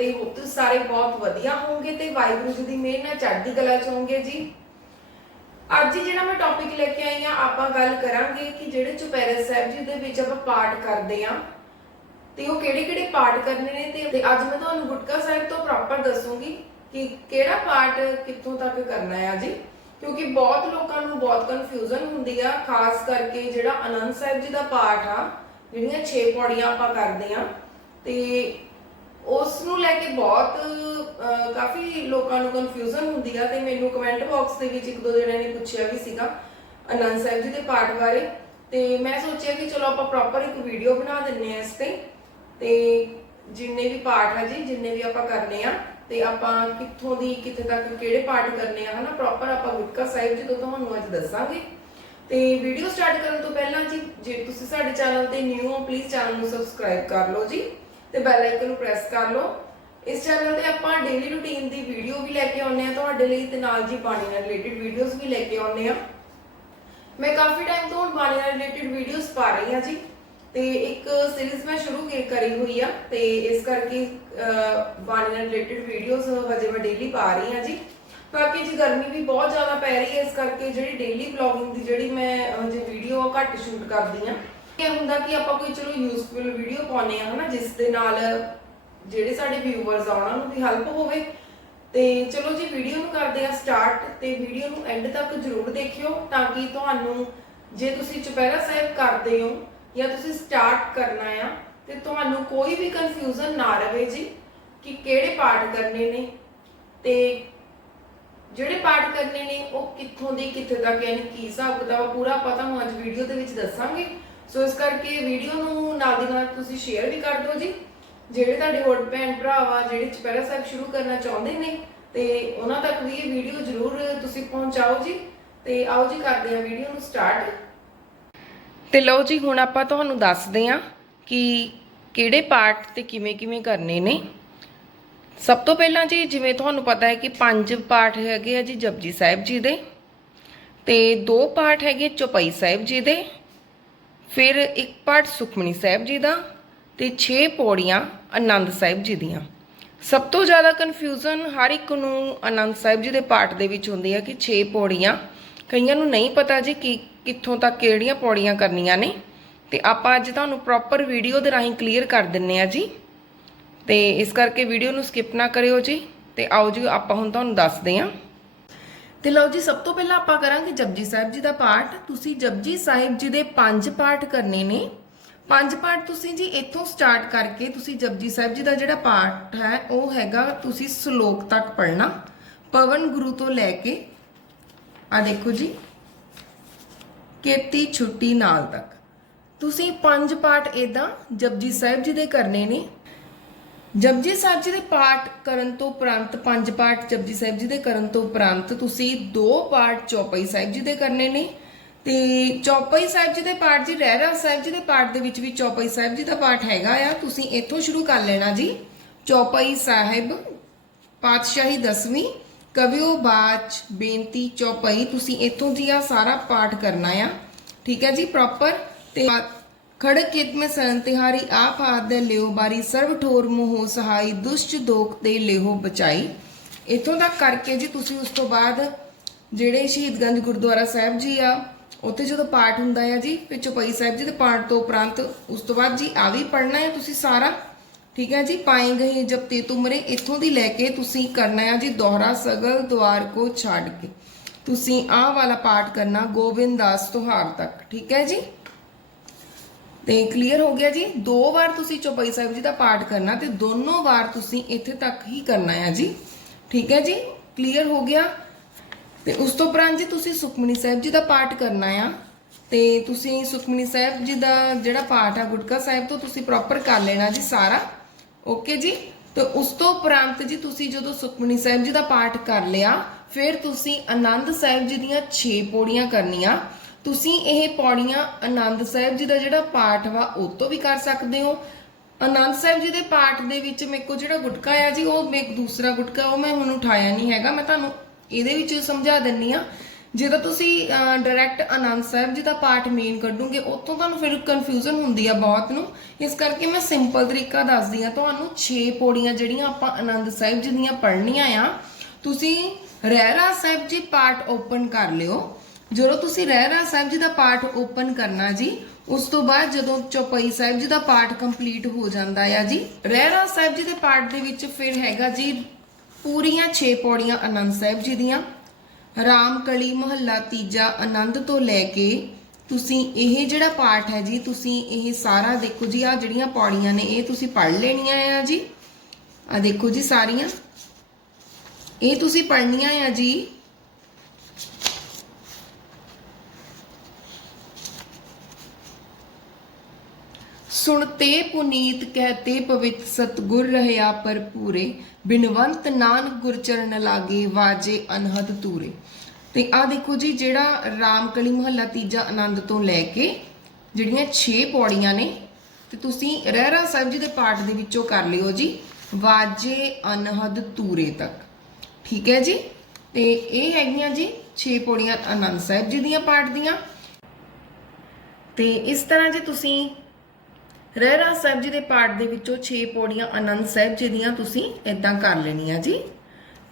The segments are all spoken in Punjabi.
ਤੇ ਹੋ ਤੁਸੀਂ ਸਾਰੇ ਬਹੁਤ ਵਧੀਆ ਹੋਵੋਗੇ ਤੇ ਵਾਹਿਗੁਰੂ ਜੀ ਦੀ ਮਿਹਰ ਨਾਲ ਚੜ੍ਹਦੀ ਕਲਾ ਚ ਹੋਵੋਗੇ ਜੀ। ਅੱਜ ਜਿਹੜਾ ਮੈਂ ਟੌਪਿਕ ਲੈ ਕੇ ਆਈ ਆ ਆਪਾਂ ਗੱਲ ਕਰਾਂਗੇ ਕਿ ਜਿਹੜੇ ਚੁਪਹਿਰੇ ਸਾਹਿਬ ਜੀ ਦੇ ਵਿੱਚ ਆਪਾਂ ਪਾਠ ਕਰਦੇ ਆ ਤੇ ਉਹ ਕਿਹੜੇ ਕਿਹੜੇ ਪਾਠ ਕਰਨੇ ਨੇ ਤੇ ਅੱਜ ਮੈਂ ਤੁਹਾਨੂੰ ਗੁਟਕਾ ਸਾਹਿਬ ਤੋਂ ਪ੍ਰੋਪਰ ਦੱਸੂਗੀ ਕਿ ਕਿਹੜਾ ਪਾਠ ਕਿੱਥੋਂ ਤੱਕ ਕਰਨਾ ਹੈ ਜੀ। ਕਿਉਂਕਿ ਬਹੁਤ ਲੋਕਾਂ ਨੂੰ ਬਹੁਤ ਕਨਫਿਊਜ਼ਨ ਹੁੰਦੀ ਆ, ਖਾਸ ਕਰਕੇ ਜਿਹੜਾ ਅਨੰਦ ਸਾਹਿਬ ਜੀ ਦਾ ਪਾਠ ਆ, ਜਿਹੜੀਆਂ 6 ਪੌੜੀਆਂ ਆਪਾਂ ਕਰਦੇ ਆ ਤੇ ਉਸ ਨੂੰ ਲੈ ਕੇ ਬਹੁਤ ਅਹ, ਕਾਫੀ ਲੋਕਾਂ ਨੂੰ ਕਨਫਿਊਜ਼ਨ ਹੁੰਦੀ ਆ ਤੇ ਮੈਨੂੰ ਕਮੈਂਟ ਬਾਕਸ ਦੇ ਵਿੱਚ ਇੱਕ ਦੋ ਜਣਿਆਂ ਨੇ ਪੁੱਛਿਆ ਵੀ ਸੀਗਾ ਆਨੰਦ ਸਾਹਿਬ ਜੀ ਦੇ ਪਾਠ ਬਾਰੇ। ਤੇ ਮੈਂ ਸੋਚਿਆ ਕਿ ਚਲੋ ਆਪਾਂ ਪ੍ਰੋਪਰ ਇੱਕ ਵੀਡੀਓ ਬਣਾ ਦਿੰਨੇ ਆ ਇਸ ਤੇ। ਤੇ ਜਿੰਨੇ ਵੀ ਪਾਠ ਆ ਜੀ ਜਿੰਨੇ ਵੀ ਆਪਾਂ ਕਰਨੇ ਆ ਤੇ ਆਪਾਂ ਕਿੱਥੋਂ ਦੀ ਕਿੱਥੇ ਤੱਕ ਕਿਹੜੇ ਪਾਠ ਕਰਨੇ ਆ ਹਨਾ? ਪ੍ਰੋਪਰ ਆਪਾਂ ਗੁਟਕਾ ਸਾਹਿਬ ਜੀ ਤੋਂ ਤੁਹਾਨੂੰ ਅੱਜ ਦੱਸਾਂਗੇ। ਤੇ ਵੀਡੀਓ ਸਟਾਰਟ ਕਰਨ ਤੋਂ ਪਹਿਲਾਂ ਜੀ ਜੇ ਤੁਸੀਂ ਸਾਡੇ ਚੈਨਲ ਤੇ ਨਿਊ ਹੋ ਪਲੀਜ਼ ਚੈਨਲ ਨੂੰ ਸਬਸਕ੍ਰਾਈਬ ਕਰ ਲਓ ਜੀ। ਤੇ ਬੈਲ ਆਈਕਨ ਨੂੰ ਪ੍ਰੈਸ ਕਰ ਲਓ। ਇਸ ਚੈਨਲ ਤੇ ਆਪਾਂ ਡੇਲੀ ਰੂਟੀਨ ਦੀ ਵੀਡੀਓ ਵੀ ਲੈ ਕੇ ਆਉਂਦੇ ਆ ਤੁਹਾਡੇ ਲਈ ਤੇ ਨਾਲ ਜੀ ਬਾਣੀ ਨਾਲ ਰਿਲੇਟਡ ਵੀਡੀਓਜ਼ ਵੀ ਲੈ ਕੇ ਆਉਂਦੇ ਆ ਮੈਂ ਕਾਫੀ ਟਾਈਮ ਤੋਂ ਹੁਣ ਬਾਣੀ ਨਾਲ ਰਿਲੇਟਡ ਵੀਡੀਓਜ਼ ਪਾ ਰਹੀ ਹਾਂ ਜੀ। ਤੇ ਇੱਕ ਸੀਰੀਜ਼ ਮੈਂ ਸ਼ੁਰੂ ਕਰੀ ਹੋਈ ਆ। ਤੇ ਇਸ ਕਰਕੇ ਅਹ, ਬਾਣੀ ਨਾਲ ਰਿਲੇਟਡ ਵੀਡੀਓਜ਼ ਹਜੇ ਮੈਂ ਡੇਲੀ ਪਾ ਰਹੀ ਹਾਂ ਜੀ। ਬਾਕੀ ਜੀ ਗਰਮੀ ਵੀ ਬਹੁਤ ਜ਼ਿਆਦਾ ਪੈ ਰਹੀ ਹੈ। ਇਸ ਕਰਕੇ ਜਿਹੜੀ ਡੇਲੀ ਵਲੌਗਿੰਗ ਦੀ ਜਿਹੜੀ ਮੈਂ ਹਜੇ ਵੀਡੀਓ ਘੱਟ ਸ਼ੂਟ ਕਰਦੀ ਆ ਇਹ ਹੁੰਦਾ ਕਿ ਆਪਾਂ ਕੋਈ ਚਲੋ ਯੂਸਫੁਲ ਵੀਡੀਓ ਪਾਉਨੇ ਆ ਹਨਾ, ਜਿਸ ਦੇ ਨਾਲ ਜਿਹੜੇ ਸਾਡੇ ਵਿਊਅਰਸ ਆ, ਉਹਨਾਂ ਨੂੰ ਵੀ ਹੈਲਪ ਹੋਵੇ। ਤੇ ਚਲੋ ਜੀ ਵੀਡੀਓ ਨੂੰ ਕਰਦੇ ਆ ਸਟਾਰਟ ਤੇ ਵੀਡੀਓ ਨੂੰ ਐਂਡ ਤੱਕ ਜਰੂਰ ਦੇਖਿਓ ਤਾਂ ਕਿ ਤੁਹਾਨੂੰ ਜੇ ਤੁਸੀਂ ਚੁਪਹਿਰਾ ਸਾਹਿਬ ਕਰਦੇ ਹੋ ਜਾਂ ਤੁਸੀਂ ਸਟਾਰਟ ਕਰਨਾ ਆ, ਤੇ ਤੁਹਾਨੂੰ ਕੋਈ ਵੀ ਕਨਫਿਊਜ਼ਨ ਨਾ ਰਹੇ ਜੀ ਕਿ ਕਿਹੜੇ ਪਾਠ ਕਰਨੇ ਨੇ ਤੇ ਜਿਹੜੇ ਪਾਠ ਕਰਨੇ ਨੇ, ਉਹ ਕਿੱਥੋਂ ਦੀ, ਕਿੱਥੇ ਤੱਕ, ਯਾਨੀ ਕੀ ਹਿਸਾਬ ਕਿਤਾਬ ਪੂਰਾ ਆਪਾਂ ਤੁਹਾਨੂੰ ਅੱਜ ਵੀਡੀਓ ਦੇ ਵਿੱਚ ਦੱਸਾਂਗੇ। ਸੋ ਇਸ ਕਰਕੇ ਵੀਡੀਓ ਨੂੰ ਨਾਲ ਦੀ ਨਾਲ ਤੁਸੀਂ ਸ਼ੇਅਰ ਵੀ ਕਰ ਦਿਓ ਜੀ। ਜਿਹੜੇ ਤੁਹਾਡੇ ਹੋਰ ਭੈਣ ਭਰਾਵਾ ਜਿਹੜੇ ਚੁਪਹਿਰਾ ਸਾਹਿਬ ਸ਼ੁਰੂ ਕਰਨਾ ਚਾਹੁੰਦੇ ਨੇ, ਤੇ ਉਹਨਾਂ ਤੱਕ ਵੀ ਇਹ ਵੀਡੀਓ ਜ਼ਰੂਰ ਤੁਸੀਂ ਪਹੁੰਚਾਓ ਜੀ। ਤੇ ਆਓ ਜੀ, ਕਰਦੇ ਹਾਂ ਵੀਡੀਓ ਨੂੰ ਸਟਾਰਟ ਤੇ ਲਓ ਜੀ, ਹੁਣ ਆਪਾਂ ਤੁਹਾਨੂੰ ਦੱਸਦੇ ਹਾਂ ਕਿ ਕਿਹੜੇ ਪਾਠ ਤੇ ਕਿਵੇਂ ਕਿਵੇਂ ਕਰਨੇ ਨੇ। ਸਭ ਤੋਂ ਪਹਿਲਾਂ ਜੀ, ਜਿਵੇਂ ਤੁਹਾਨੂੰ ਪਤਾ ਹੈ ਕਿ ਪੰਜ ਪਾਠ ਹੈਗੇ ਆ ਜੀ ਜਪਜੀ ਸਾਹਿਬ ਜੀ ਦੇ। ਤੇ ਦੋ ਪਾਠ ਹੈਗੇ ਚੌਪਈ ਸਾਹਿਬ ਜੀ ਦੇ। ਫਿਰ ਇੱਕ ਪਾਠ ਸੁਖਮਨੀ ਸਾਹਿਬ ਜੀ ਦਾ ਤੇ 6 ਪੌੜੀਆਂ ਆਨੰਦ ਸਾਹਿਬ ਜੀ ਦੀਆਂ। ਸਭ ਤੋਂ ਜ਼ਿਆਦਾ ਕਨਫਿਊਜ਼ਨ ਹਰ ਇੱਕ ਨੂੰ ਆਨੰਦ ਸਾਹਿਬ ਜੀ ਦੇ ਪਾਠ ਦੇ ਵਿੱਚ ਹੁੰਦੀ ਹੈ ਕਿ 6 ਪੌੜੀਆਂ, ਕਈਆਂ ਨੂੰ ਨਹੀਂ ਪਤਾ ਜੀ ਕਿ ਕਿੱਥੋਂ ਤੱਕ ਕਿਹੜੀਆਂ ਪੌੜੀਆਂ ਕਰਨੀਆਂ ਨੇ। ਤੇ ਆਪਾਂ ਅੱਜ ਤੁਹਾਨੂੰ ਪ੍ਰੋਪਰ ਵੀਡੀਓ ਦੇ ਰਾਹੀਂ ਕਲੀਅਰ ਕਰ ਦਿੰਨੇ ਆ ਜੀ। ਤੇ ਇਸ ਕਰਕੇ ਵੀਡੀਓ ਨੂੰ ਸਕਿਪ ਨਾ ਕਰਿਓ ਜੀ। ਤੇ ਆਓ ਜੀ, ਆਪਾਂ ਹੁਣ ਤੁਹਾਨੂੰ ਦੱਸਦੇ ਹਾਂ ਤੇ ਲਓ ਜੀ, ਸਭ ਤੋਂ ਪਹਿਲਾਂ ਆਪਾਂ ਕਰਾਂਗੇ ਜਪਜੀ ਸਾਹਿਬ ਜੀ ਦਾ ਪਾਠ। ਤੁਸੀਂ ਜਪਜੀ ਸਾਹਿਬ ਜੀ ਦੇ ਪੰਜ ਪਾਠ ਕਰਨੇ ਨੇ। ਪੰਜ ਪਾਠ ਤੁਸੀਂ ਜੀ ਇੱਥੋਂ ਸਟਾਰਟ ਕਰਕੇ ਤੁਸੀਂ ਜਪਜੀ ਸਾਹਿਬ ਜੀ ਦਾ ਜਿਹੜਾ ਪਾਠ ਹੈ, ਉਹ ਹੈਗਾ ਤੁਸੀਂ ਸ਼ਲੋਕ ਤੱਕ ਪੜ੍ਹਨਾ। ਪਵਨ ਗੁਰੂ ਤੋਂ ਲੈ ਕੇ, ਆ ਦੇਖੋ ਜੀ, ਕੀਤੀ ਛੁੱਟੀ ਨਾਲ ਤੱਕ। ਤੁਸੀਂ ਪੰਜ ਪਾਠ ਇਦਾਂ ਜਪਜੀ ਸਾਹਿਬ ਜੀ ਦੇ ਕਰਨੇ ਨੇ। ਜਪਜੀ ਸਾਹਿਬ ਜੀ ਦੇ ਪਾਠ ਕਰਨ ਤੋਂ ਉਪਰੰਤ, ਪੰਜ ਪਾਠ ਜਪਜੀ ਸਾਹਿਬ ਜੀ ਦੇ ਕਰਨ ਤੋਂ ਉਪਰੰਤ, ਤੁਸੀਂ ਦੋ ਪਾਠ ਚੌਪਈ ਸਾਹਿਬ ਜੀ ਦੇ ਕਰਨੇ ਨੇ। ਤੇ ਚੌਪਈ ਸਾਹਿਬ ਜੀ ਦੇ ਪਾਠ ਜੀ, ਰਹਿਰਾ ਸਾਹਿਬ ਜੀ ਦੇ ਪਾਠ ਦੇ ਵਿੱਚ ਵੀ ਚੌਪਈ ਸਾਹਿਬ ਜੀ ਦਾ ਪਾਠ ਹੈਗਾ ਆ। ਤੁਸੀਂ ਇੱਥੋਂ ਸ਼ੁਰੂ ਕਰ ਲੈਣਾ ਜੀ। ਚੌਪਈ ਸਾਹਿਬ, ਪਾਤਸ਼ਾਹੀ ਦਸਵੀਂ, ਕਵਿਓ ਬਾਚ, ਬੇਨਤੀ ਚੌਪਈ, ਤੁਸੀਂ ਇੱਥੋਂ ਦੀ ਆ ਸਾਰਾ ਪਾਠ ਕਰਨਾ ਆ। ਠੀਕ ਹੈ ਜੀ ਪ੍ਰੋਪਰ ਤੇ ਖੜਕ ਕਿਤ ਮੈਂ ਸਰਨ ਤਿਹਾਰੀ, ਆਪ ਆਦ ਲਿਓ ਬਾਰੀ, ਸਰਬ ਠੋਰ ਮੋਹ ਸਹਾਈ, ਦੁਸ਼ਟ ਦੋਖ ਤੇ ਲਿਓ ਬਚਾਈ। ਇੱਥੋਂ ਤੱਕ ਕਰਕੇ ਜੀ ਤੁਸੀਂ ਉਸ ਤੋਂ ਬਾਅਦ ਜਿਹੜੇ ਸ਼ਹੀਦਗੰਜ ਗੁਰਦੁਆਰਾ ਸਾਹਿਬ ਜੀ ਆ, ਉੱਥੇ ਜਦੋਂ ਪਾਠ ਹੁੰਦਾ ਆ ਜੀ ਫਿਰ ਚੁਪਈ ਸਾਹਿਬ ਜੀ ਦੇ ਪਾਠ ਤੋਂ ਉਪਰੰਤ, ਉਸ ਤੋਂ ਬਾਅਦ ਜੀ ਆ ਵੀ ਪੜ੍ਹਨਾ ਹੈ ਤੁਸੀਂ ਸਾਰਾ। ਠੀਕ ਹੈ ਜੀ? ਪਾਏ ਗਏ, ਜਬ ਤੇ ਤੁਮਰੇ, ਇੱਥੋਂ ਦੀ ਲੈ ਕੇ ਤੁਸੀਂ ਕਰਨਾ ਹੈ ਜੀ ਦੋਹਰਾ ਸਗਲ ਦੁਆਰ ਕੋ ਛੱਡ ਕੇ। ਤੁਸੀਂ ਆਹ ਵਾਲਾ ਪਾਠ ਕਰਨਾ ਗੋਬਿੰਦ ਦਾਸ ਤੁਹਾਰ ਤੱਕ। ਠੀਕ ਹੈ ਜੀ? ਤੇ ਕਲੀਅਰ ਹੋ ਗਿਆ ਜੀ। ਦੋ ਵਾਰ ਤੁਸੀਂ ਚੌਪਈ ਸਾਹਿਬ ਜੀ ਦਾ ਪਾਠ ਕਰਨਾ ਤੇ ਦੋਨੋਂ ਵਾਰ ਤੁਸੀਂ ਇੱਥੇ ਤੱਕ ਹੀ ਕਰਨਾ ਹੈ ਜੀ। ਠੀਕ ਹੈ ਜੀ? ਕਲੀਅਰ ਹੋ ਗਿਆ? ਤੇ ਉਸ ਤੋਂ ਉਪਰੰਤ ਜੀ ਤੁਸੀਂ ਸੁਖਮਨੀ ਸਾਹਿਬ ਜੀ ਦਾ ਪਾਠ ਕਰਨਾ ਆ। ਤੇ ਤੁਸੀਂ ਸੁਖਮਨੀ ਸਾਹਿਬ ਜੀ ਦਾ ਜਿਹੜਾ ਪਾਠ ਆ ਗੁਟਕਾ ਸਾਹਿਬ ਤੋਂ ਤੁਸੀਂ ਪ੍ਰੋਪਰ ਕਰ ਲੈਣਾ ਜੀ ਸਾਰਾ। ਓਕੇ ਜੀ? ਤੇ ਉਸ ਤੋਂ ਉਪਰੰਤ ਜੀ ਤੁਸੀਂ ਜਦੋਂ ਸੁਖਮਨੀ ਸਾਹਿਬ ਜੀ ਦਾ ਪਾਠ ਕਰ ਲਿਆ, ਫਿਰ ਤੁਸੀਂ ਆਨੰਦ ਸਾਹਿਬ ਜੀ ਦੀਆਂ 6 ਪੌੜੀਆਂ ਕਰਨੀਆਂ। ਤੁਸੀਂ ਇਹ ਪੌੜੀਆਂ ਆਨੰਦ ਸਾਹਿਬ ਜੀ ਦਾ ਜਿਹੜਾ ਪਾਠ ਵਾ, ਉਹ ਤੋਂ ਵੀ ਕਰ ਸਕਦੇ ਹੋ। ਆਨੰਦ ਸਾਹਿਬ ਜੀ ਦੇ ਪਾਠ ਦੇ ਵਿੱਚ ਮੇਰੇ ਕੋਲ ਜਿਹੜਾ ਗੁਟਕਾ ਆ ਜੀ, ਉਹ ਮੈਂ ਦੂਸਰਾ ਗੁਟਕਾ, ਉਹ ਮੈਂ ਹੁਣ ਉਠਾਇਆ ਨਹੀਂ ਹੈਗਾ। ਮੈਂ ਤੁਹਾਨੂੰ ਇਹਦੇ ਵਿੱਚ ਸਮਝਾ ਦਿੰਨੀ ਆ ਜਦੋਂ ਤੁਸੀਂ ਡਾਇਰੈਕਟ ਆਨੰਦ ਸਾਹਿਬ ਜੀ ਦਾ ਪਾਠ ਮੇਨ ਕੱਢੋਗੇ, ਉੱਥੋਂ ਤੁਹਾਨੂੰ ਫਿਰ ਕਨਫਿਊਜ਼ਨ ਹੁੰਦੀ ਆ ਬਹੁਤ ਨੂੰ। ਇਸ ਕਰਕੇ ਮੈਂ ਸਿੰਪਲ ਤਰੀਕਾ ਦੱਸਦੀ ਆ ਤੁਹਾਨੂੰ 6 ਪੌੜੀਆਂ ਜਿਹੜੀਆਂ ਆਪਾਂ ਆਨੰਦ ਸਾਹਿਬ ਜੀ ਦੀਆਂ ਪੜ੍ਹਨੀਆਂ ਆ, ਤੁਸੀਂ ਰਹਿਰਾ ਸਾਹਿਬ ਜੀ ਪਾਠ ਓਪਨ ਕਰ ਲਿਓ। ਜਦੋਂ ਤੁਸੀਂ ਰਹਿਰਾ ਸਾਹਿਬ ਜੀ ਦਾ ਪਾਠ ਓਪਨ ਕਰਨਾ ਜੀ, ਉਸ ਤੋਂ ਬਾਅਦ ਜਦੋਂ ਚੌਪਈ ਸਾਹਿਬ ਜੀ ਦਾ ਪਾਠ ਕੰਪਲੀਟ ਹੋ ਜਾਂਦਾ ਆ ਜੀ ਰਹਿਰਾ ਸਾਹਿਬ ਜੀ ਦੇ ਪਾਠ ਦੇ ਵਿੱਚ ਫਿਰ ਹੈਗਾ ਜੀ ਪੂਰੀਆਂ 6 ਪੌੜੀਆਂ ਆਨੰਦ ਸਾਹਿਬ ਜੀ ਦੀਆਂ, ਰਾਮ ਕਲੀ ਮਹੱਲਾ ਤੀਜਾ ਆਨੰਦ ਤੋਂ ਲੈ ਕੇ ਤੁਸੀਂ ਇਹ ਜਿਹੜਾ ਪਾਠ ਹੈ ਜੀ, ਤੁਸੀਂ ਇਹ ਸਾਰਾ ਦੇਖੋ ਜੀ ਆ ਜਿਹੜੀਆਂ ਪੌੜੀਆਂ ਨੇ, ਇਹ ਤੁਸੀਂ ਪੜ੍ਹ ਲੈਣੀਆਂ ਆ ਜੀ ਆ ਦੇਖੋ ਜੀ ਸਾਰੀਆਂ, ਇਹ ਤੁਸੀਂ ਪੜ੍ਹਨੀਆਂ ਆ ਜੀ ਸੁਣਤੇ ਪੁਨੀਤ ਕਹਤੇ ਪਵਿੱਤ ਸਤਗੁਰ ਰਹਿਆ ਪਰਪੂਰੇ ਬਿਨਵੰਤ ਨਾਨਕ ਗੁਰ ਚਰਨ ਲਾਗੇ ਵਾਜੇ ਅਨਹਦ ਤੂਰੇ ਤੇ ਆ ਦੇਖੋ ਜੀ, ਜਿਹੜਾ ਰਾਮਕਲੀ ਮਹੱਲਾ ਤੀਜਾ ਆਨੰਦ ਤੋਂ ਲੈ ਕੇ ਜਿਹੜੀਆਂ 6 ਪੌੜੀਆਂ ਨੇ, ਤੇ ਤੁਸੀਂ ਰਹਿਰਾ ਸਾਹਿਬ ਜੀ ਦੇ ਪਾਠ ਦੇ ਵਿੱਚੋਂ ਕਰ ਲਿਓ ਜੀ, ਵਾਜੇ ਅਨਹਦ ਤੂਰੇ ਤੱਕ। ਠੀਕ ਹੈ ਜੀ? ਤੇ ਇਹ ਹੈਗੀਆਂ ਜੀ 6 ਪੌੜੀਆਂ ਆਨੰਦ ਸਾਹਿਬ ਜੀ ਦੀਆਂ ਪਾਠ ਦੀਆਂ। ਤੇ ਇਸ ਤਰ੍ਹਾਂ ਜੇ ਤੁਸੀਂ ਰਹਿਰਾ ਸਾਹਿਬ ਜੀ ਦੇ ਪਾਠ ਦੇ ਵਿੱਚੋਂ 6 ਪੌੜੀਆਂ ਆਨੰਦ ਸਾਹਿਬ ਜੀ ਦੀਆਂ ਤੁਸੀਂ ਇਦਾਂ ਕਰ ਲੈਣੀਆਂ ਜੀ।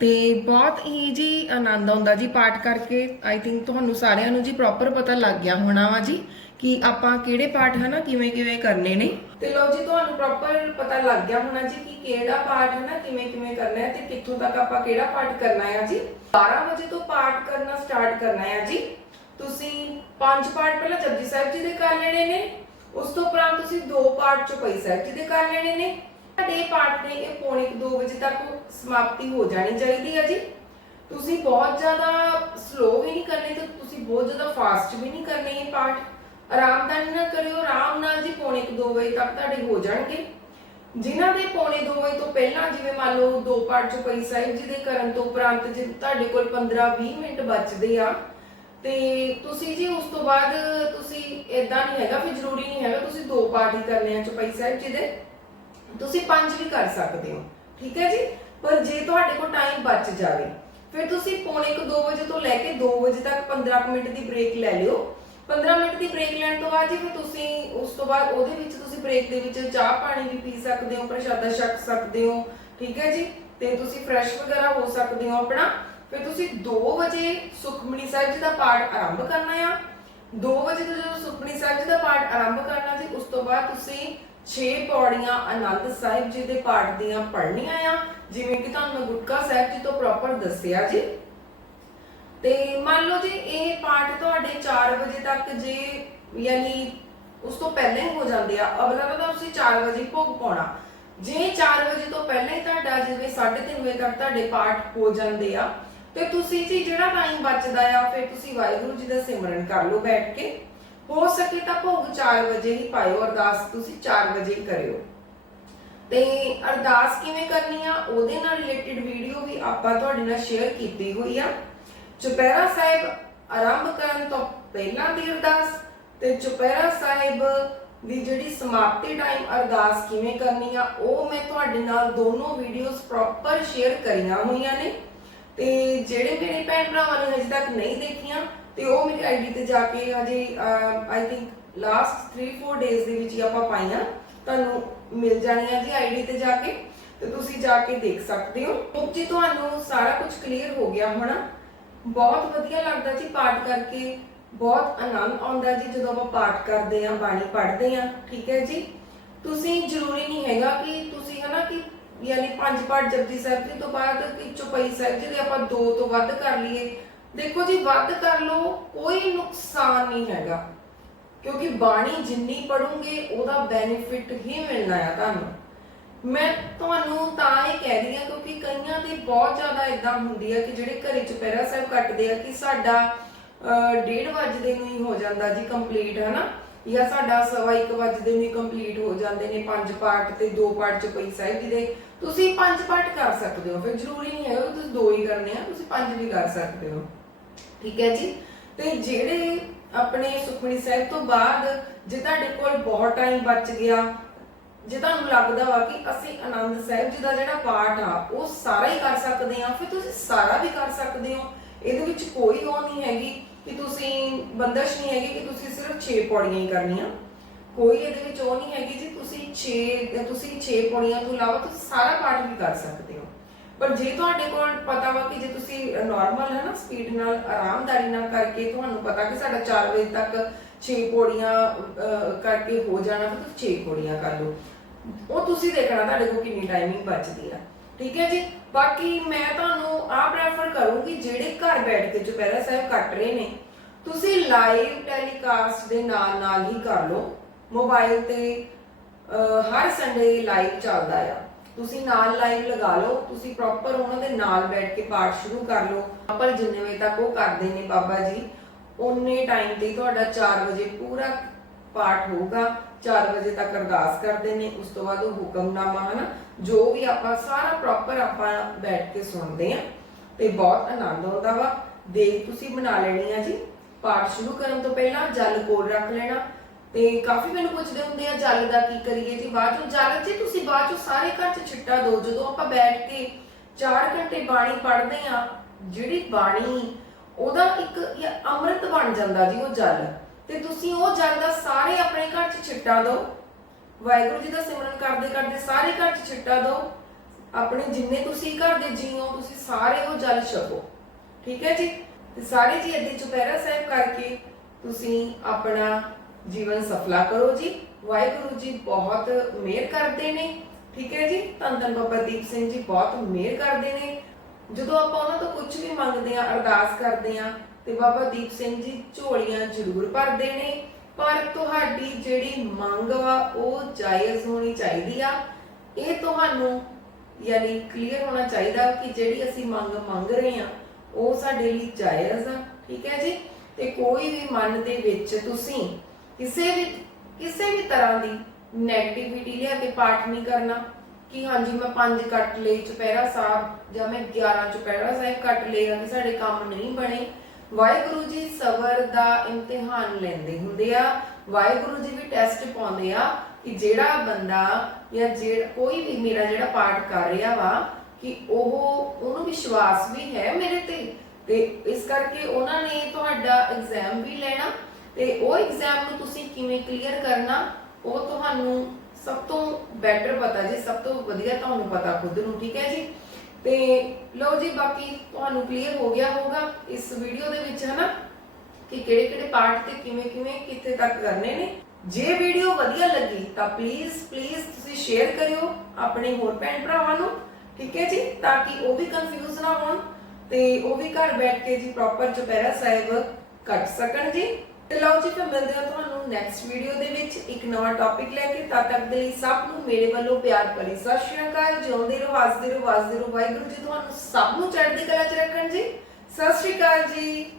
ਤੇ ਬਹੁਤ ਹੀ ਜੀ ਆਨੰਦ ਆਉਂਦਾ ਜੀ ਪਾਠ ਕਰਕੇ। ਆਈ ਥਿੰਕ ਤੁਹਾਨੂੰ ਸਾਰਿਆਂ ਨੂੰ ਜੀ ਪ੍ਰੋਪਰ ਪਤਾ ਲੱਗ ਗਿਆ ਹੋਣਾ ਵਾ ਜੀ ਕਿ ਆਪਾਂ ਕਿਹੜੇ ਪਾਠ ਹਨਾ, ਕਿਵੇਂ ਕਿਵੇਂ ਕਰਨੇ ਨੇ। ਤੇ ਲੋ ਜੀ, ਤੁਹਾਨੂੰ ਪ੍ਰੋਪਰ ਪਤਾ ਲੱਗ ਗਿਆ ਹੋਣਾ ਜੀ ਕਿ ਕਿਹੜਾ ਪਾਠ ਹੈ ਕਿਵੇਂ ਕਿਵੇਂ ਕਰਨਾ ਹੈ ਤੇ ਕਿੱਥੋਂ ਤੱਕ ਆਪਾਂ ਕਿਹੜਾ ਪਾਠ ਕਰਨਾ ਹੈ ਜੀ। 12 ਵਜੇ ਤੋਂ ਪਾਠ ਕਰਨਾ ਸਟਾਰਟ ਕਰਨਾ ਹੈ ਜੀ। ਤੁਸੀਂ ਪੰਜ ਪਾਠ ਪਹਿਲਾਂ ਜਪਜੀ ਸਾਹਿਬ ਜੀ ਦੇ ਕਰ ਲੈਣੇ ਨੇ। ਉਸ ਤੋਂ ਉਪਰੰਤ ਤੁਸੀਂ ਦੋ ਪਾਠ ਚੌਪਈ ਸਾਹਿਬ ਦੇ ਕਰ ਲੈਣੇ ਨੇ। ਤੁਹਾਡੇ ਪਾਠ ਨੇ ਇਹ ਪੌਣੇ 2 ਵਜੇ ਤੱਕ ਸਮਾਪਤੀ ਹੋ ਜਾਣੀ ਚਾਹੀਦੀ ਹੈ ਜੀ। ਤੁਸੀਂ ਬਹੁਤ ਜ਼ਿਆਦਾ ਸਲੋ ਵੀ ਨਹੀਂ ਕਰਨੇ ਤੇ ਤੁਸੀਂ ਬਹੁਤ ਜ਼ਿਆਦਾ ਫਾਸਟ ਵੀ ਨਹੀਂ ਕਰਨੇ ਇਹ ਪਾਠ ਆਰਾਮਦਾਨ ਨਾਲ ਕਰਿਓ, ਆਰਾਮ ਨਾਲ ਜੀ ਪੌਣੇ 2 ਵਜੇ ਤੱਕ ਤੁਹਾਡੇ ਹੋ ਜਾਣਗੇ। ਜਿਨ੍ਹਾਂ ਦੇ ਪੌਣੇ 2 ਵਜੇ ਤੋਂ ਪਹਿਲਾਂ ਜਿਵੇਂ ਮੰਨ ਲਓ ਦੋ ਪਾਠ ਚੌਪਈ ਸਾਹਿਬ ਜੀ ਦੇ ਕਰਨ ਤੋਂ ਉਪਰੰਤ ਜੇ ਤੁਹਾਡੇ ਕੋਲ 15-20 ਮਿੰਟ ਬਚਦੇ ਆ ਤੇ ਤੁਸੀਂ ਜੀ ਉਸ ਤੋਂ ਬਾਅਦ ਤੁਸੀਂ ਇਦਾਂ ਨਹੀਂ ਹੈਗਾ, ਫਿਰ ਜ਼ਰੂਰੀ ਨਹੀਂ ਹੈਗਾ, ਤੁਸੀਂ ਦੋ ਪਾਠ ਹੀ ਕਰਨੇ ਆ ਚੌਪਈ ਸਾਹਿਬ ਜੀ ਦੇ। ਤੁਸੀਂ ਪੰਜ ਵੀ ਕਰ ਸਕਦੇ ਹੋ, ਠੀਕ ਹੈ ਜੀ? ਪਰ ਜੇ ਤੁਹਾਡੇ ਕੋਲ ਟਾਈਮ ਬਚ ਜਾਵੇ, ਫਿਰ ਤੁਸੀਂ ਪੌਣੇ 2 ਵਜੇ ਤੋਂ ਲੈ ਕੇ 2 ਵਜੇ ਤੱਕ 15 ਮਿੰਟ ਦੀ ਬ੍ਰੇਕ ਲੈ ਲਿਓ। 15 ਮਿੰਟ ਦੀ ਬ੍ਰੇਕ ਲੈਣ ਤੋਂ ਬਾਅਦ ਜੀ ਫਿਰ ਤੁਸੀਂ ਉਸ ਤੋਂ ਬਾਅਦ ਉਹਦੇ ਵਿੱਚ ਤੁਸੀਂ ਬ੍ਰੇਕ ਦੇ ਵਿੱਚ ਚਾਹ ਪਾਣੀ ਵੀ ਪੀ ਸਕਦੇ ਹੋ, ਪ੍ਰਸ਼ਾਦਾ ਛਕ ਸਕਦੇ ਹੋ, ਠੀਕ ਹੈ ਜੀ? ਤੇ ਤੁਸੀਂ ਫਰੈਸ਼ ਵਗੈਰਾ ਹੋ ਸਕਦੇ ਹੋ ਆਪਣਾ। ਫਿਰ ਤੁਸੀਂ 2 ਵਜੇ ਸੁਖਮਨੀ ਸਾਹਿਬ ਜੀ ਦਾ ਪਾਠ ਆਰੰਭ ਕਰਨਾ ਆ। 2 ਵਜੇ ਤੋਂ ਜਦੋਂ ਸੁਖਮਨੀ ਸਾਹਿਬ ਜੀ ਦਾ ਪਾਠ ਆਰੰਭ ਕਰਨਾ ਜੀ, ਉਸ ਤੋਂ ਬਾਅਦ ਤੁਸੀਂ 6 ਪੌੜੀਆਂ ਆਨੰਦ ਸਾਹਿਬ ਜੀ ਦੇ ਪਾਠ ਦੀਆਂ ਪੜ੍ਹਨੀਆਂ ਆ। ਜਿਵੇਂ ਕਿ ਤੁਹਾਨੂੰ ਗੁਟਕਾ ਸਾਹਿਬ ਜੀ ਤੋਂ ਪ੍ਰੋਪਰ ਦੱਸਿਆ ਜੀ। ਤੇ ਮੰਨ ਲਓ ਜੀ, ਇਹ ਪਾਠ ਤੁਹਾਡੇ 4 ਵਜੇ ਤੱਕ ਜੇ ਯਾਨੀ ਉਸ ਤੋਂ ਪਹਿਲਾਂ ਹੀ ਹੋ ਜਾਂਦੇ ਆ। ਅਗਲਾ ਤਾਂ ਤੁਸੀਂ 4 ਵਜੇ ਭੋਗ ਪਾਉਣਾ। ਜੇ 4 ਵਜੇ ਤੋਂ ਪਹਿਲਾਂ ਹੀ ਤੁਹਾਡਾ ਜਿਵੇਂ 3:30 ਵਜੇ ਤੱਕ ਤੁਹਾਡੇ ਪਾਠ ਹੋ ਜਾਂਦੇ ਆ ਤੇ ਤੁਸੀਂ ਜੀ ਜਿਹੜਾ ਟਾਈਮ ਬਚਦਾ ਆ, ਫਿਰ ਤੁਸੀਂ ਵਾਹਿਗੁਰੂ ਜੀ ਦਾ ਸਿਮਰਨ ਕਰ ਲਓ ਬੈਠ ਕੇ। ਹੋ ਸਕੇ ਤਾਂ ਭੋਗ 4 ਵਜੇ ਹੀ ਪਾਇਓ, ਅਰਦਾਸ ਤੁਸੀਂ 4 ਵਜੇ ਹੀ ਕਰਿਓ। ਤੇ ਅਰਦਾਸ ਕਿਵੇਂ ਕਰਨੀ ਆ, ਉਹਦੇ ਨਾਲ ਰਿਲੇਟਡ ਵੀਡੀਓ ਵੀ ਆਪਾਂ ਤੁਹਾਡੇ ਨਾਲ ਸ਼ੇਅਰ ਕੀਤੀ ਹੋਈ ਆ। ਚੁਪਹਿਰਾ ਸਾਹਿਬ ਆਰੰਭ ਕਰਨ ਤੋਂ ਪਹਿਲਾਂ ਦੀ ਅਰਦਾਸ ਤੇ ਚੁਪਹਿਰਾ ਸਾਹਿਬ ਦੀ ਜਿਹੜੀ ਸਮਾਪਤੀ ਟਾਈਮ ਅਰਦਾਸ ਕਿਵੇਂ ਕਰਨੀ ਆ, ਉਹ ਮੈਂ ਤੁਹਾਡੇ ਨਾਲ ਦੋਨੋਂ ਵੀਡੀਓਜ਼ ਪ੍ਰੋਪਰ ਸ਼ੇਅਰ ਕਰੀਆਂ ਹੋਈਆਂ ਨੇ। ਤੇ ਜਿਹੜੇ ਮੇਰੇ ਭੈਣ ਭਰਾਵਾਂ ਨੇ ਹਜੇ ਤੱਕ ਨਹੀਂ ਦੇਖੀਆਂ, ਤੇ ਉਹ ਮੇਰੀ ਆਈਡੀ ਤੇ ਜਾ ਕੇ ਹਜੇ ਆਈ ਥਿੰਕ ਲਾਸਟ 3-4 ਡੇਜ਼ ਦੇ ਵਿੱਚ ਹੀ ਆਪਾਂ ਪਾਈਆਂ। ਤੁਹਾਨੂੰ ਮਿਲ ਜਾਣੀਆਂ ਜੀ ਆਈਡੀ ਤੇ ਜਾ ਕੇ, ਤੇ ਤੁਸੀਂ ਜਾ ਕੇ ਦੇਖ ਸਕਦੇ ਹੋ। ਹੋਪ ਜੀ ਤੁਹਾਨੂੰ ਸਾਰਾ ਕੁਝ ਕਲੀਅਰ ਹੋ ਗਿਆ ਹੋਣਾ। ਬਹੁਤ ਵਧੀਆ ਲੱਗਦਾ ਜੀ ਪਾਠ ਕਰਕੇ। ਬਹੁਤ ਆਨੰਦ ਆਉਂਦਾ ਜੀ ਜਦੋਂ ਆਪਾਂ ਪਾਠ ਕਰਦੇ ਆਂ ਬਾਣੀ ਪੜ੍ਹਦੇ ਆਂ ਠੀਕ ਹੈ ਜੀ? ਤੁਸੀਂ ਜ਼ਰੂਰੀ ਨਹੀਂ ਹੈਗਾ ਕਿ ਤੁਸੀਂ ਹਨਾ ਕਿ ਯਾਨੀ ਪੰਜ ਪਾਠ ਜਪਜੀ ਸਾਹਿਬ ਜੀ ਤੋਂ ਬਾਅਦ ਕਿ ਚੌਪਈ ਸਾਹਿਬ ਜੀ ਦੇ ਆਪਾਂ ਦੋ ਤੋਂ ਵੱਧ ਕਰ ਲਈਏ। ਦੇਖੋ ਜੀ ਵੱਧ ਕਰ ਲਓ ਕੋਈ ਨੁਕਸਾਨ ਨਹੀਂ ਹੈਗਾ। ਕਿਉਂਕਿ ਬਾਣੀ ਜਿੰਨੀ ਪੜੋਗੇ ਉਹਦਾ ਬੈਨੀਫਿਟ ਹੀ ਮਿਲਣਾ ਆ ਤੁਹਾਨੂੰ। ਮੈਂ ਤੁਹਾਨੂੰ ਤਾਂ ਇਹ ਕਹਿ ਰਹੀ ਹਾਂ ਕਿਉਂਕਿ ਕਈਆਂ ਦੀ ਬਹੁਤ ਜ਼ਿਆਦਾ ਇਦਾਂ ਹੁੰਦੀ ਆ ਕਿ ਜਿਹੜੇ ਘਰੇ ਚੁਪਹਿਰਾ ਸਾਹਿਬ ਕੱਟਦੇ ਆ ਕਿ ਸਾਡਾ ਅਹ, ਡੇਢ ਦੇ ਨੂੰ ਹੀ ਹੋ ਜਾਂਦਾ ਜੀ ਕੰਪਲੀਟ ਹਨਾ? ਜਾਂ ਸਾਡਾ ਸਵਾ ਇੱਕ ਵਜੇ ਨੂੰ ਕੰਪਲੀਟ ਹੋ ਜਾਂਦੇ ਨੇ, ਪੰਜ ਪਾਠ ਤੇ ਦੋ ਪਾਠ ਚੁਪਈ ਸਾਹਿਬ ਜੀ ਦੇ। ਤੁਸੀਂ ਪੰਜ ਪਾਠ ਕਰ ਸਕਦੇ ਹੋ, ਫਿਰ ਜ਼ਰੂਰੀ ਨਹੀਂ ਹੈਗਾ ਤੁਸੀਂ ਦੋ ਹੀ ਕਰਨੇ ਆ, ਤੁਸੀਂ ਪੰਜ ਵੀ ਕਰ ਸਕਦੇ ਹੋ। ਠੀਕ ਹੈ ਜੀ? ਤੇ ਜਿਹੜੇ ਆਪਣੇ ਸੁਖਮਨੀ ਸਾਹਿਬ ਤੋਂ ਬਾਅਦ, ਜੇ ਤੁਹਾਡੇ ਕੋਲ ਬਹੁਤ ਟਾਈਮ ਬਚ ਗਿਆ, ਜੇ ਤੁਹਾਨੂੰ ਲੱਗਦਾ ਵਾ ਕਿ ਅਸੀਂ ਆਨੰਦ ਸਾਹਿਬ ਜੀ ਦਾ ਜਿਹੜਾ ਪਾਠ ਆ, ਉਹ ਸਾਰਾ ਹੀ ਕਰ ਸਕਦੇ ਆ, ਫਿਰ ਤੁਸੀਂ ਸਾਰਾ ਵੀ ਕਰ ਸਕਦੇ ਹੋ। ਇਹਦੇ ਵਿੱਚ ਕੋਈ ਉਹ ਨਹੀਂ ਹੈਗੀ ਕਿ ਤੁਸੀਂ ਬੰਦਸ਼ ਨਹੀਂ ਹੈਗੀ, ਕਿ ਤੁਸੀਂ ਸਿਰਫ 6 ਪੌੜੀਆਂ ਹੀ ਕਰਨੀਆਂ। ਕੋਈ ਇਹਦੇ ਵਿੱਚ ਉਹ ਨਹੀਂ ਹੈਗੀ ਜੀ, ਤੁਸੀਂ 6 ਤੁਸੀਂ 6 ਪੌੜੀਆਂ ਤੋਂ ਇਲਾਵਾ ਤੁਸੀਂ ਸਾਰਾ ਪਾਠ ਵੀ ਕਰ ਸਕਦੇ ਹੋ। ਪਰ ਜੇ ਤੁਹਾਡੇ ਕੋਲ ਪਤਾ ਵਾ ਕਿ ਜੇ ਤੁਸੀਂ ਨਾਰਮਲ ਹੈ ਨਾ ਸਪੀਡ ਨਾਲ, ਆਰਾਮਦਾਰੀ ਨਾਲ ਕਰਕੇ ਤੁਹਾਨੂੰ ਪਤਾ ਕਿ ਸਾਡਾ 4 ਵਜੇ ਤੱਕ 6 ਪੌੜੀਆਂ ਕਰਕੇ ਹੋ ਜਾਣਾ ਫਿਰ 6 ਪੌੜੀਆਂ ਕਰ ਲਓ। ਉਹ ਤੁਸੀਂ ਦੇਖਣਾ ਤੁਹਾਡੇ ਕੋਲ ਕਿੰਨੀ ਟਾਈਮਿੰਗ ਬਚਦੀ ਆ। ਠੀਕ ਹੈ ਜੀ? ਬਾਕੀ ਮੈਂ ਤੁਹਾਨੂੰ ਆਹ ਪ੍ਰੈਫਰ ਕਰੂੰਗੀ ਜਿਹੜੇ ਘਰ ਬੈਠ ਕੇ ਚੁਪਹਿਰਾ ਸਾਹਿਬ ਕੱਟ ਰਹੇ ਨੇ। ਤੁਸੀਂ ਲਾਈਵ ਟੈਲੀਕਾਸਟ ਦੇ ਨਾਲ ਨਾਲ ਹੀ ਕਰ ਲਓ। ਮੋਬਾਈਲ ਤੇ ਹਰ ਸੰਡੇ ਲਾਈਵ ਚੱਲਦਾ ਆ। ਤੁਸੀਂ ਨਾਲ ਲਾਈਵ ਲਗਾ ਲਓ। ਤੁਸੀਂ ਪ੍ਰੋਪਰ ਉਹਨਾਂ ਦੇ ਨਾਲ ਬੈਠ ਕੇ ਪਾਠ ਸ਼ੁਰੂ ਕਰ ਲਓ। ਪਰ ਜਿੰਨੇ ਵਜੇ ਤੱਕ ਉਹ ਕਰਦੇ ਨੇ ਬਾਬਾ ਜੀ ਉਨੇ ਟਾਈਮ ਤੇ ਤੁਹਾਡਾ 4 ਵਜੇ ਪੂਰਾ ਪਾਠ ਹੋਊਗਾ। 4 ਵਜੇ ਤੱਕ ਅਰਦਾਸ ਕਰਦੇ ਨੇ। ਉਸ ਤੋਂ ਬਾਅਦ ਉਹ ਹੁਕਮਨਾਮਾ, ਹਨਾ? ਜੋ ਵੀ ਆਪਾਂ ਸਾਰਾ ਪ੍ਰੋਪਰ ਆਪਾਂ ਬੈਠ ਕੇ ਸੁਣਦੇ ਆ ਤੇ ਬਹੁਤ ਆਨੰਦ ਆਉਂਦਾ ਵਾ। ਦੇਖ ਤੁਸੀਂ ਬਣਾ ਲੈਣੀ ਆ ਜੀ। ਪਾਠ ਸ਼ੁਰੂ ਕਰਨ ਤੋਂ ਪਹਿਲਾਂ ਜਲ ਕੋਲ ਰੱਖ ਲੈਣਾ। ਤੇ ਕਾਫੀ ਮੈਨੂੰ ਪੁੱਛਦੇ ਹੁੰਦੇ ਆ, ਜਲ ਦਾ ਕੀ ਕਰੀਏ ਜੀ? ਬਾਅਦ ਚੋਂ ਜਲ, ਜੀ ਤੁਸੀਂ ਬਾਅਦ ਚੋਂ ਸਾਰੇ ਘਰ ਚ ਛਿੱਟਾ ਦਿਓ ਜਦੋਂ ਆਪਾਂ ਬੈਠ ਕੇ 4 ਘੰਟੇ ਬਾਣੀ ਪੜ੍ਹਦੇ ਆ ਜਿਹੜੀ ਬਾਣੀ, ਉਹਦਾ ਇੱਕ ਅੰਮ੍ਰਿਤ ਬਣ ਜਾਂਦਾ ਜੀ, ਉਹ ਜਲ। ਤੇ ਤੁਸੀਂ ਉਹ ਜਲ ਦਾ ਸਾਰੇ ਆਪਣੇ ਘਰ ਚ ਛਿੱਟਾ ਦਿਓ ਵਾਹਿਗੁਰੂ ਜੀ ਦਾ ਸਿਮਰਨ ਕਰਦੇ ਕਰਦੇ ਸਾਰੇ ਘਰ ਚ ਛਿੱਟਾ ਦਿਓ। ਆਪਣੇ ਜਿੰਨੇ ਤੁਸੀਂ ਘਰ ਦੇ ਜੀਓ, ਤੁਸੀਂ ਸਾਰੇ ਉਹ ਜਲ ਛਕੋ। ਠੀਕ ਹੈ ਜੀ? ਤੇ ਸਾਰੇ ਜੀ ਅੱਗੇ ਚੁਪਹਿਰਾ ਸਾਹਿਬ ਕਰਕੇ ਤੁਸੀਂ ਆਪਣਾ ਜੀਵਨ ਸਫਲਾ ਕਰੋ ਜੀ। ਵਾਹਿਗੁਰੂ ਜੀ ਬਹੁਤ ਮਿਹਰ ਕਰਦੇ ਨੇ। ਠੀਕ ਹੈ ਜੀ? ਧੰਨ ਧੰਨ ਬਾਬਾ ਦੀਪ ਸਿੰਘ ਜੀ ਬਹੁਤ ਮਿਹਰ ਕਰਦੇ ਨੇ। ਜਦੋਂ ਆਪਾਂ ਉਹਨਾਂ ਤੋਂ ਕੁਝ ਵੀ ਮੰਗਦੇ ਆ ਅਰਦਾਸ ਕਰਦੇ ਆ ਤੇ ਬਾਬਾ ਦੀਪ ਸਿੰਘ ਜੀ ਝੋਲੀਆਂ ਜ਼ਰੂਰ ਭਰਦੇ ਨੇ। ਪਰ ਤੁਹਾਡੀ ਜਿਹੜੀ ਮੰਗ ਵਾ, ਉਹ ਜਾਇਜ਼ ਹੋਣੀ ਚਾਹੀਦੀ ਆ। ਇਹ ਤੁਹਾਨੂੰ ਯਾਨੀ ਕਲੀਅਰ ਹੋਣਾ ਚਾਹੀਦਾ ਕਿ ਜਿਹੜੀ ਅਸੀਂ ਮੰਗ ਮੰਗ ਰਹੇ ਆ, ਉਹ ਸਾਡੇ ਲਈ ਜਾਇਜ਼ ਆ, ਠੀਕ ਹੈ ਜੀ? ਤੇ ਕੋਈ ਵੀ ਮਨ ਦੇ ਵਿੱਚ ਤੁਸੀਂ ਕਿਸੇ ਵੀ ਕਿਸੇ ਵੀ ਤਰ੍ਹਾਂ ਦੀ ਨੈਗੇਟਿਵਿਟੀ ਲਿਆ ਕੇ ਪਾਠ ਨਹੀਂ ਕਰਨਾ ਕਿ ਹਾਂਜੀ ਮੈਂ ਪੰਜ ਕੱਟ ਲਏ ਚੁਪਹਿਰਾ ਸਾਹਿਬ ਜਾਂ ਮੈਂ 11 ਚੁਪਹਿਰਾ ਸਾਹਿਬ ਕੱਟ ਲਏ ਕਿ ਸਾਡੇ ਕੰਮ ਨਹੀਂ ਬਣੇ। ਵਾਹਿਗੁਰੂ ਜੀ ਸਬਰ ਦਾ ਇਮਤਿਹਾਨ ਲੈਂਦੇ ਹੁੰਦੇ ਆ। ਵਾਹਿਗੁਰੂ ਜੀ ਵੀ ਟੈਸਟ ਪਾਉਂਦੇ ਆ ਕਿ ਜਿਹੜਾ ਬੰਦਾ ਜਾਂ ਜਿਹੜਾ ਕੋਈ ਵੀ ਮੇਰਾ ਜਿਹੜਾ ਪਾਠ ਕਰ ਰਿਹਾ ਵਾ ਕਿ ਉਹ, ਉਹਨੂੰ ਵਿਸ਼ਵਾਸ ਵੀ ਹੈ ਮੇਰੇ ਤੇ। ਤੇ ਇਸ ਕਰਕੇ ਉਹਨਾਂ ਨੇ ਤੁਹਾਡਾ ਐਗਜ਼ਾਮ ਵੀ ਲੈਣਾ ਤੇ ਉਹ ਐਗਜ਼ਾਮ ਨੂੰ ਤੁਸੀਂ ਕਿਵੇਂ ਕਲੀਅਰ ਕਰਨਾ, ਉਹ ਤੁਹਾਨੂੰ ਸਭ ਤੋਂ ਬੈਟਰ ਪਤਾ ਜੀ, ਸਭ ਤੋਂ ਵਧੀਆ ਤੁਹਾਨੂੰ ਪਤਾ ਖੁਦ ਨੂੰ, ਠੀਕ ਹੈ ਜੀ? ਤੇ ਲਓ ਜੀ, ਬਾਕੀ ਤੁਹਾਨੂੰ ਕਲੀਅਰ ਹੋ ਗਿਆ ਹੋਊਗਾ ਇਸ ਵੀਡੀਓ ਦੇ ਵਿੱਚ, ਹਨਾ, ਕਿ ਕਿਹੜੇ ਕਿਹੜੇ ਪਾਰਟ ਤੇ ਕਿਵੇਂ ਕਿਵੇਂ ਕਿੱਥੇ ਤੱਕ ਕਰਨੇ ਨੇ। ਜੇ ਵੀਡੀਓ ਵਧੀਆ ਲੱਗੀ, ਤਾਂ ਪਲੀਜ਼ ਪਲੀਜ਼ ਤੁਸੀਂ ਸ਼ੇਅਰ ਕਰਿਓ ਆਪਣੇ ਹੋਰ ਭੈਣ ਭਰਾਵਾਂ ਨੂੰ, ਠੀਕ ਹੈ ਜੀ? ਤਾਂ ਕਿ ਉਹ ਵੀ ਕਨਫਿਊਜ਼ ਨਾ ਹੋਣ ਤੇ ਉਹ ਵੀ ਘਰ ਬੈਠ ਕੇ ਜੀ ਪ੍ਰੋਪਰ ਚੁਪਹਿਰਾ ਸਾਹਿਬ ਕੱਟ ਸਕਣ ਜੀ। ਤੇ ਲਓ ਜੀ, ਫਿਰ ਮਿਲਦੇ ਹਾਂ ਤੁਹਾਨੂੰ ਨੈਕਸਟ ਵੀਡੀਓ ਦੇ ਵਿੱਚ। ਇੱਕ ਨਵਾਂ ਟੌਪਿਕ ਲੈ ਕੇ, ਤਦ ਤੱਕ ਦੇ ਲਈ ਸਭ ਨੂੰ ਮੇਰੇ ਵੱਲੋਂ ਪਿਆਰ ਭਰੀ ਸਤਿ ਸ਼੍ਰੀ ਅਕਾਲ। ਜਿਉਂਦੇ ਰਹੋ, ਹੱਸਦੇ ਰਹੋ ਵੱਸਦੇ ਰਹੋ, ਵਾਹਿਗੁਰੂ ਜੀ, ਤੁਹਾਨੂੰ ਸਭ ਨੂੰ ਚੜ੍ਹਦੀ ਕਲਾ ਚ ਰੱਖਣ ਜੀ। ਸਤਿ ਸ਼੍ਰੀ ਅਕਾਲ ਜੀ।